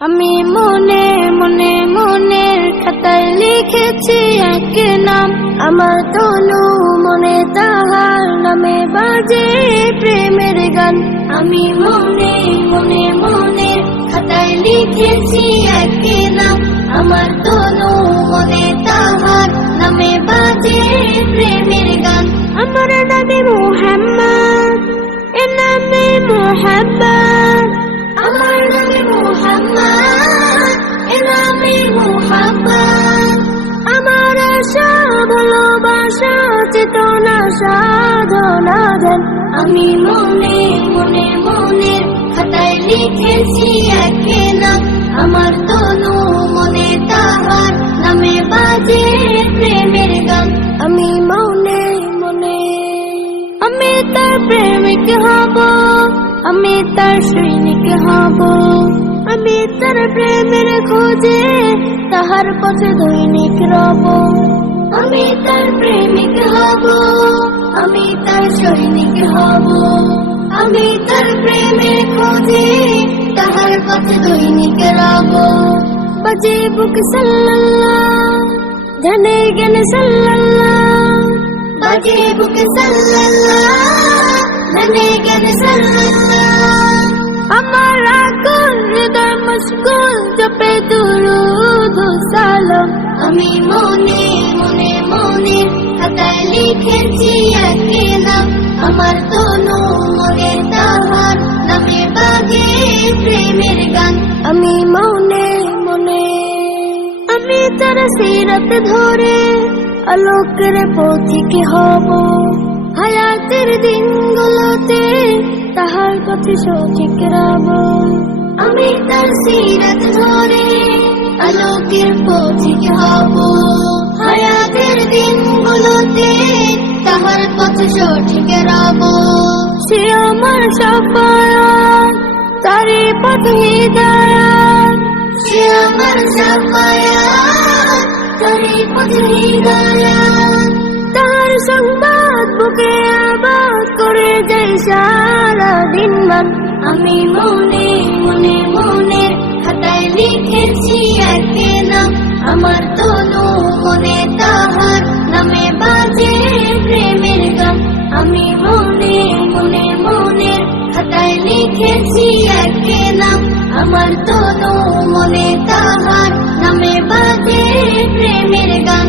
আমি মনে মনে মনের খাতায় লিখেছি এক নাম, আমার তনু মনে তাহার নামে বাজে প্রেমের গান। আমি মনে মনে মনের খাতায় লিখেছি এক নাম, আমার তনু মনে তাহার নামে বাজে প্রেমের গান। আমার নামে মুহাম্মদ, এ নামে মুহাব্বত, আমার নামে মুহাম্মদ, এ নামে মুহাব্বত। আমার আশা ভালোবাসা চেতনা সাধনা ধ্যান। আমি মনে মনে মনের খাতায় লিখেছি এক নাম, আমার তনু মনে তাহার নামে বাজে প্রেমের গান। আমি মনে মনে আমি তার প্রেমিক হব, আমি তার সৈনিক হব, আমি তার প্রেমের খোঁজে তাহার পথে দৈনিক রব। আমি তার প্রেমিক হব, আমি তার সৈনিক হব, আমি তার প্রেমের খোঁজে তাহার পথে দৈনিক রব। বাজে বুক সাল্লাল্লাহ, ধ্যানে জ্ঞানে সাল্লাল্লাহ, বাজে বুক সাল্লাল্লাহ, ধ্যানে জ্ঞানে সাল্লাল্লাহ। আমার আকুল হৃদয় মশগুল জপে দুরূদ ও সালাম। আমি মনে মনে মনে খাতায় লিখেছি এক নাম, আমার তনু মনে তাহার নামে বাজে প্রেমের গান। আমি মনে মনে আমি তার সিরাত ধরে আলোকের পথিক হব, হায়াতের দিনগুলোতে তাহার পথে সঠিক রব। আমি তার সিরাত ধরে আলোকের পথিক হব, হায়াতের দিনগুলোতে তাহার পথে সঠিক রব। সে আমার শাফায়াত, তারই পথ হিদায়াত, সে আমার শাফায়াত, তারই পথ হিদায়াত। তাহার সংবাদ বুকে আবাদ করে যায় সারা দিন মান। আমি মনে মনে মনের খাতায় লিখেছি এক নাম, আমার তনু মনে তাহার নামে বাজে প্রেমের গান। আমি মনে মনে মনের খাতায় লিখেছি এক নাম, আমার তনু মনে তাহার নামে বাজে প্রেমের গান।